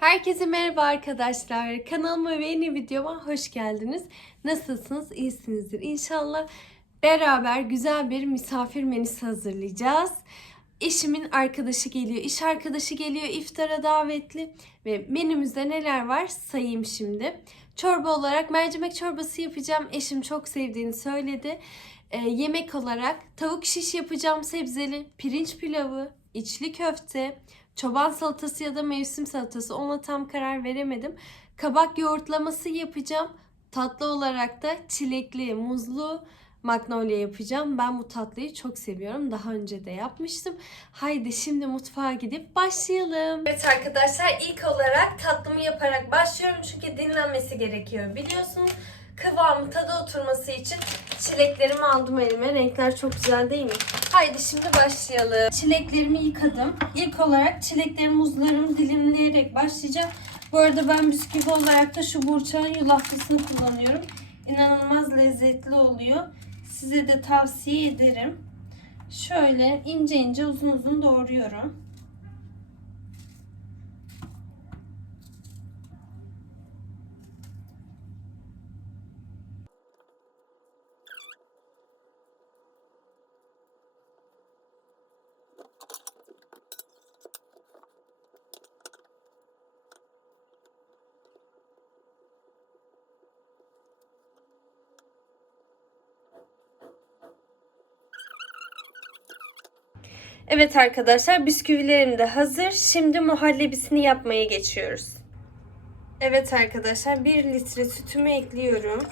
Herkese merhaba arkadaşlar. Kanalıma ve yeni videoma hoş geldiniz. Nasılsınız? İyisinizdir inşallah. Beraber güzel bir misafir menüsü hazırlayacağız. Eşimin arkadaşı geliyor, iş arkadaşı geliyor, iftara davetli ve menümüzde neler var sayayım şimdi. Çorba olarak mercimek çorbası yapacağım. Eşim çok sevdiğini söyledi. Ee, yemek olarak tavuk şiş yapacağım sebzeli, pirinç pilavı, içli köfte, çoban salatası ya da mevsim salatası ona tam karar veremedim. Kabak yoğurtlaması yapacağım. Tatlı olarak da çilekli, muzlu magnolia yapacağım. Ben bu tatlıyı çok seviyorum. Daha önce de yapmıştım. Haydi şimdi mutfağa gidip başlayalım. Evet arkadaşlar ilk olarak tatlımı yaparak başlıyorum. Çünkü dinlenmesi gerekiyor biliyorsunuz. Kıvamı tadı oturması için çileklerimi aldım elime. Renkler çok güzel değil mi? Haydi şimdi başlayalım. Çileklerimi yıkadım. İlk olarak çileklerimi muzlarımı dilimleyerek başlayacağım. Bu arada ben bisküvi olarak da şu burçağın yulaftısını kullanıyorum. İnanılmaz lezzetli oluyor. Size de tavsiye ederim. Şöyle ince ince uzun uzun doğruyorum. Evet arkadaşlar bisküvilerim de hazır. Şimdi muhallebisini yapmaya geçiyoruz. Evet arkadaşlar 1 litre sütümü ekliyorum.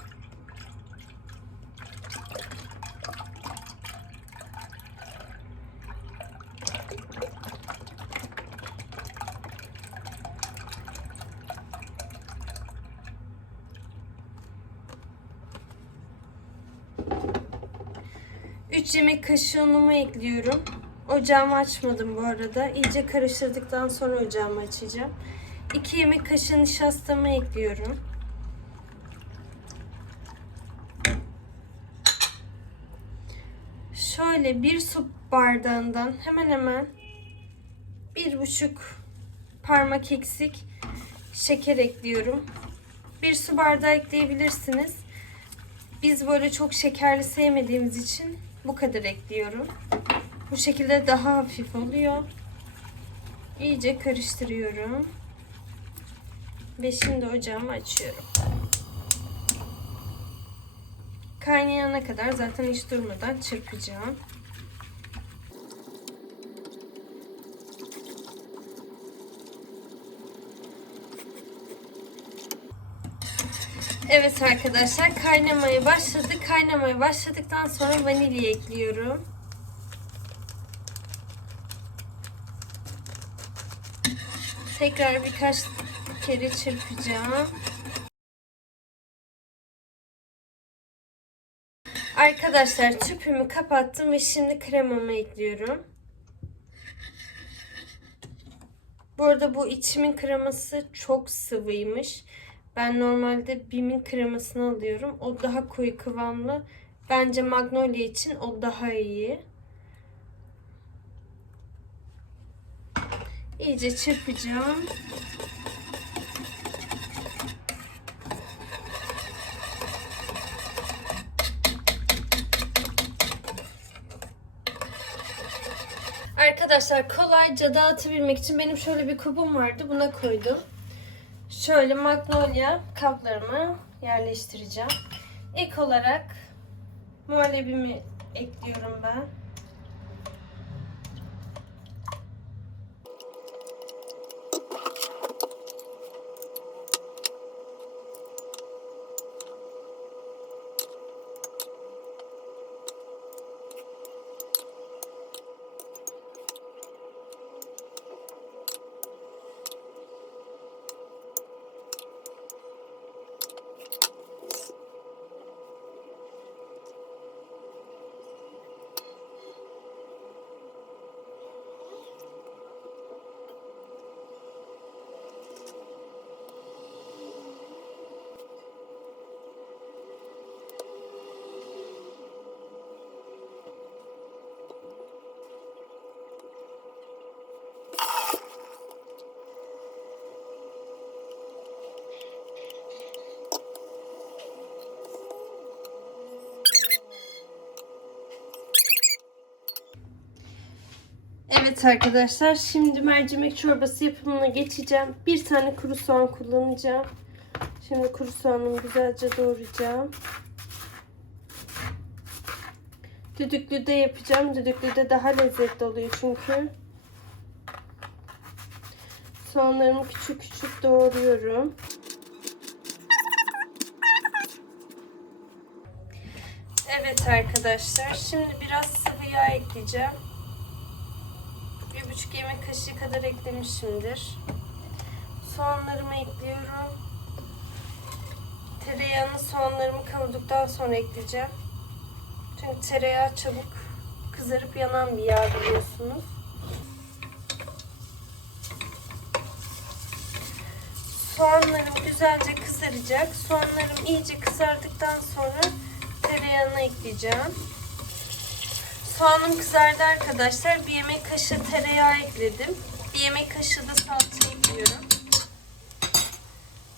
Üç yemek kaşığı unumu ekliyorum. Ocağımı açmadım bu arada. İyice karıştırdıktan sonra ocağımı açacağım. 2 yemek kaşığı nişastamı ekliyorum. Şöyle bir su bardağından hemen hemen bir buçuk parmak eksik şeker ekliyorum. Bir su bardağı ekleyebilirsiniz. Biz böyle çok şekerli sevmediğimiz için bu kadar ekliyorum. Bu şekilde daha hafif oluyor. İyice karıştırıyorum. Ve şimdi ocağımı açıyorum. Kaynayana kadar zaten hiç durmadan çırpacağım. Evet arkadaşlar kaynamaya başladı. Kaynamaya başladıktan sonra vanilya ekliyorum. Tekrar birkaç kere çırpacağım. Arkadaşlar tüpümü kapattım ve şimdi kremamı ekliyorum. Bu arada bu içimin kreması çok sıvıymış. Ben normalde Bim'in kremasını alıyorum. O daha koyu kıvamlı. Bence Magnolia için o daha iyi. İyice çırpacağım. Arkadaşlar kolayca dağıtabilmek için benim şöyle bir kubum vardı. Buna koydum. Şöyle magnolia kaplarıma yerleştireceğim. İlk olarak muhallebimi ekliyorum ben. Evet arkadaşlar şimdi mercimek çorbası yapımına geçeceğim. Bir tane kuru soğan kullanacağım. Şimdi kuru soğanımı güzelce doğrayacağım. Düdüklüde yapacağım. Düdüklüde daha lezzetli oluyor çünkü. Soğanlarımı küçük küçük doğruyorum. Evet arkadaşlar şimdi biraz sıvı yağ ekleyeceğim. Bir buçuk yemek kaşığı kadar eklemişimdir. Soğanlarımı ekliyorum. Tereyağını soğanlarımı kavurduktan sonra ekleyeceğim. Çünkü tereyağı çabuk kızarıp yanan bir yağ biliyorsunuz. Soğanlarım güzelce kızaracak. Soğanlarım iyice kızardıktan sonra tereyağını ekleyeceğim. Soğanım kızardı arkadaşlar. Bir yemek kaşığı tereyağı ekledim. Bir yemek kaşığı da salça ekliyorum.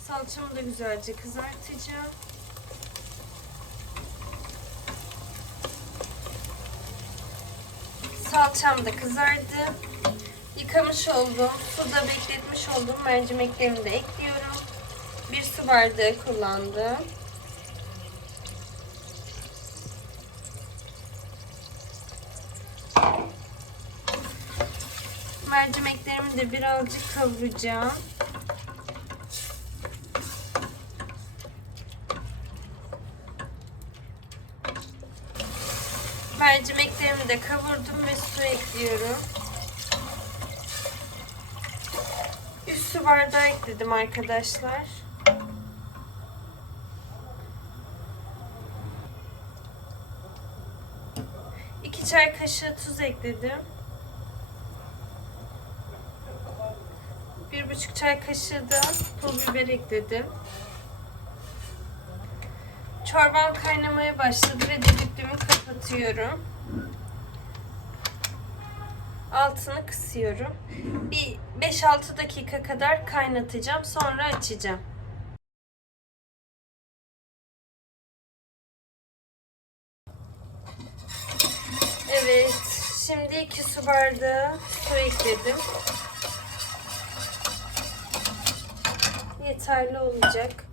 Salçamı da güzelce kızartacağım. Salçam da kızardı. Yıkamış olduğum, suda bekletmiş olduğum mercimeklerimi de ekliyorum. Bir su bardağı kullandım. De birazcık kavuracağım. Mercimeklerimi de kavurdum ve su ekliyorum. Üst su bardağı ekledim arkadaşlar. İki çay kaşığı tuz ekledim. Bir buçuk çay kaşığı da pul biber ekledim. Çorbam kaynamaya başladı ve düdüklümü kapatıyorum. Altını kısıyorum. Bir 5-6 dakika kadar kaynatacağım. Sonra açacağım. Evet. Şimdi 2 su bardağı su ekledim. Yeterli olacak.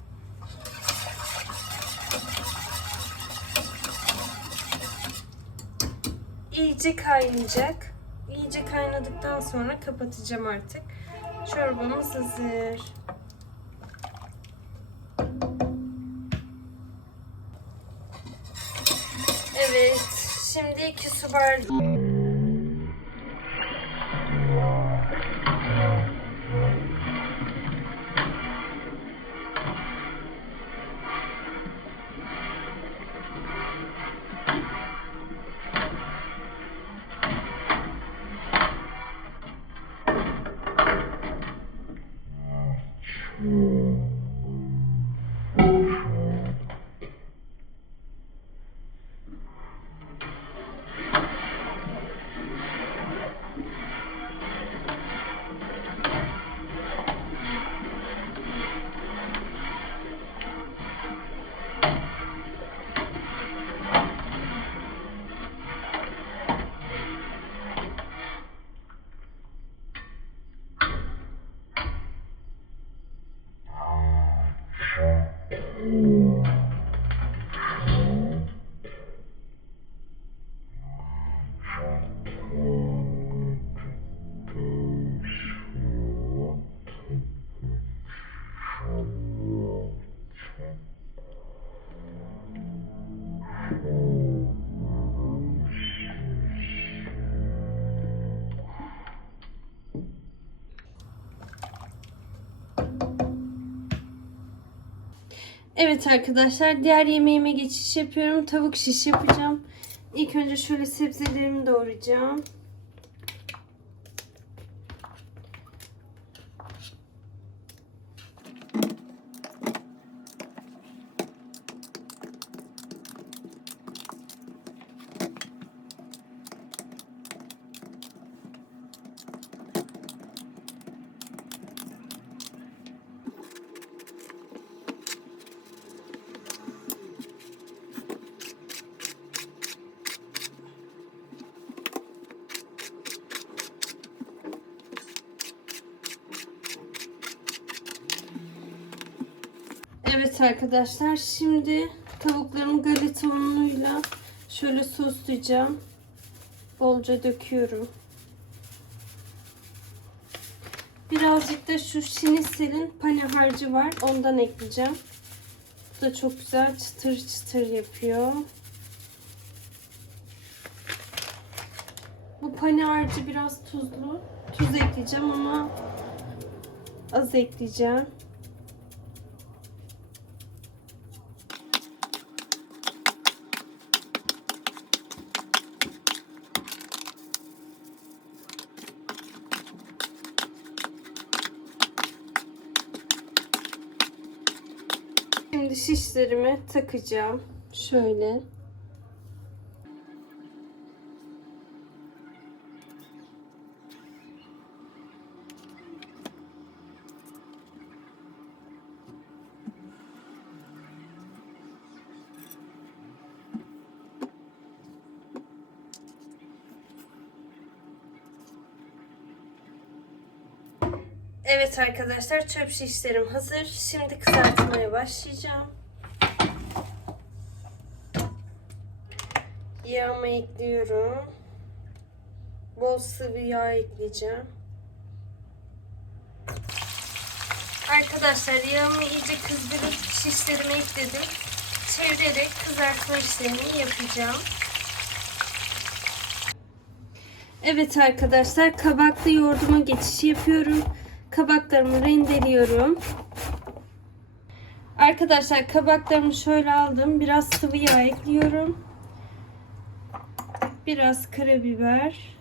iyice kaynayacak. İyice kaynadıktan sonra kapatacağım artık. Çorbamız hazır. Evet. Şimdi iki su bardağı. Evet arkadaşlar diğer yemeğime geçiş yapıyorum. Tavuk şiş yapacağım. İlk önce şöyle sebzelerimi doğrayacağım. Evet arkadaşlar şimdi tavuklarımı galeta unuyla şöyle soslayacağım. Bolca döküyorum. Birazcık da şu şiniselin pane harcı var. Ondan ekleyeceğim. Bu da çok güzel çıtır çıtır yapıyor. Bu pane harcı biraz tuzlu. Tuz ekleyeceğim ama az ekleyeceğim. Şimdi şişlerimi takacağım. Şöyle. Arkadaşlar çöp şişlerim hazır. Şimdi kızartmaya başlayacağım. Yağımı ekliyorum. Bol sıvı yağ ekleyeceğim. Arkadaşlar yağımı iyice kızdırıp şişlerimi ekledim. Çevirerek kızartma işlemini yapacağım. Evet arkadaşlar kabaklı yoğurduma geçiş yapıyorum. Kabaklarımı rendeliyorum. Arkadaşlar kabaklarımı şöyle aldım. Biraz sıvı yağ ekliyorum. Biraz karabiber.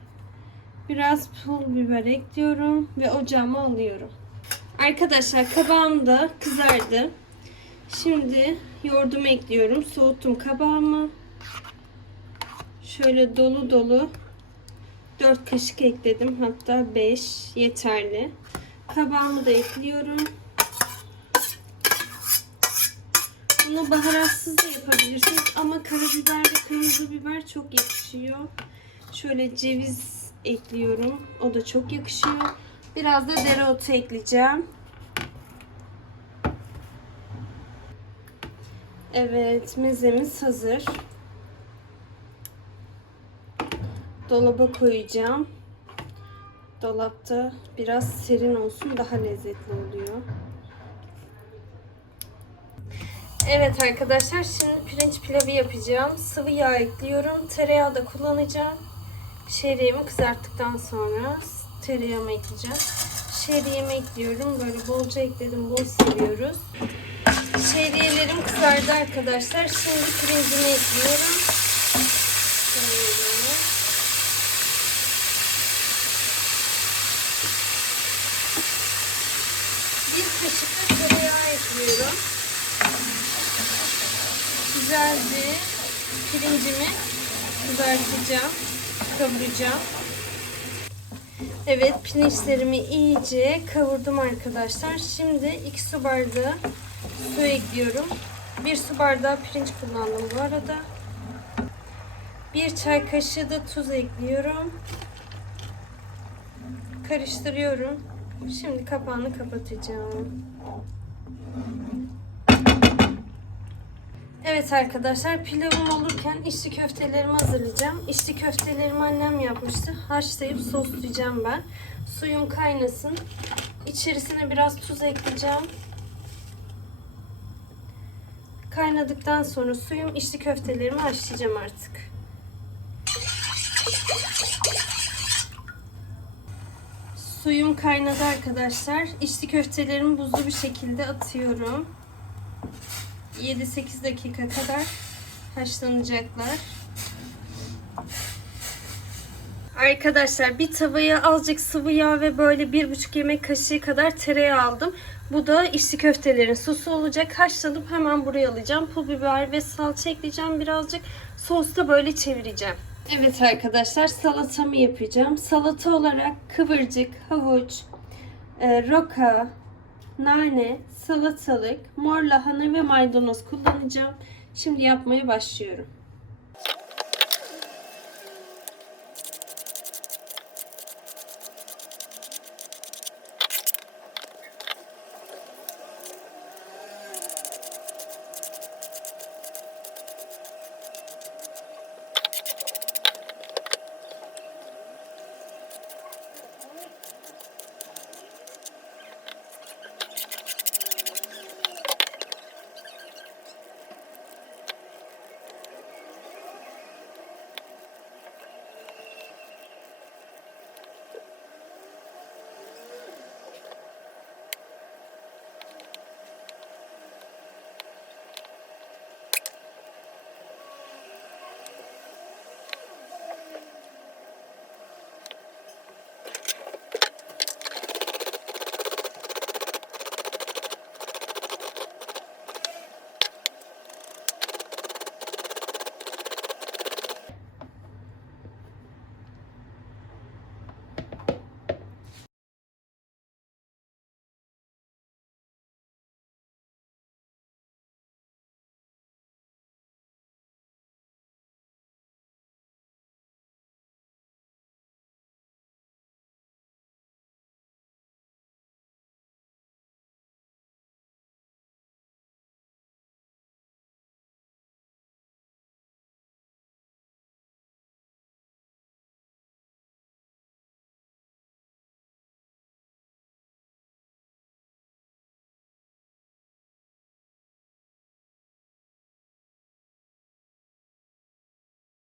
Biraz pul biber ekliyorum. Ve ocağıma alıyorum. Arkadaşlar kabağım da kızardı. Şimdi yoğurdumu ekliyorum. Soğuttum kabağımı. Şöyle dolu dolu 4 kaşık ekledim. Hatta 5 yeterli. Kabağımı da ekliyorum. Bunu baharatsız da yapabilirsiniz ama karabiber ve kırmızı biber çok yakışıyor. Şöyle ceviz ekliyorum. O da çok yakışıyor. Biraz da dereotu ekleyeceğim. Evet, mezemiz hazır. Dolaba koyacağım. Dolapta biraz serin olsun daha lezzetli oluyor. Evet arkadaşlar şimdi pirinç pilavı yapacağım. Sıvı yağ ekliyorum. Tereyağı da kullanacağım. Şehriyemi kızarttıktan sonra tereyağımı ekleyeceğim. Şehriyemi ekliyorum. Böyle bolca ekledim. Bol seviyoruz. Şehriyelerim kızardı arkadaşlar. Şimdi pirincimi ekliyorum. Şöyle. Bir kaşık da tereyağı ekliyorum. Güzelce pirincimi kızartacağım, kavuracağım. Evet pirinçlerimi iyice kavurdum arkadaşlar. Şimdi 2 su bardağı su ekliyorum. 1 su bardağı pirinç kullandım bu arada. 1 çay kaşığı da tuz ekliyorum. Karıştırıyorum. Şimdi kapağını kapatacağım. Evet arkadaşlar pilavım olurken içli köftelerimi hazırlayacağım. İçli köftelerimi annem yapmıştı. Haşlayıp soslayacağım ben. Suyum kaynasın. İçerisine biraz tuz ekleyeceğim. Kaynadıktan sonra suyum içli köftelerimi haşlayacağım artık. Suyum kaynadı arkadaşlar. İçli köftelerimi buzlu bir şekilde atıyorum. 7-8 dakika kadar haşlanacaklar. Arkadaşlar bir tavaya azıcık sıvı yağ ve böyle 1,5 yemek kaşığı kadar tereyağı aldım. Bu da içli köftelerin sosu olacak. Haşlanıp hemen buraya alacağım. Pul biber ve salça ekleyeceğim birazcık. Sosta böyle çevireceğim. Evet arkadaşlar salatamı yapacağım. Salata olarak kıvırcık, havuç, e, roka, nane, salatalık, mor lahana ve maydanoz kullanacağım. Şimdi yapmaya başlıyorum.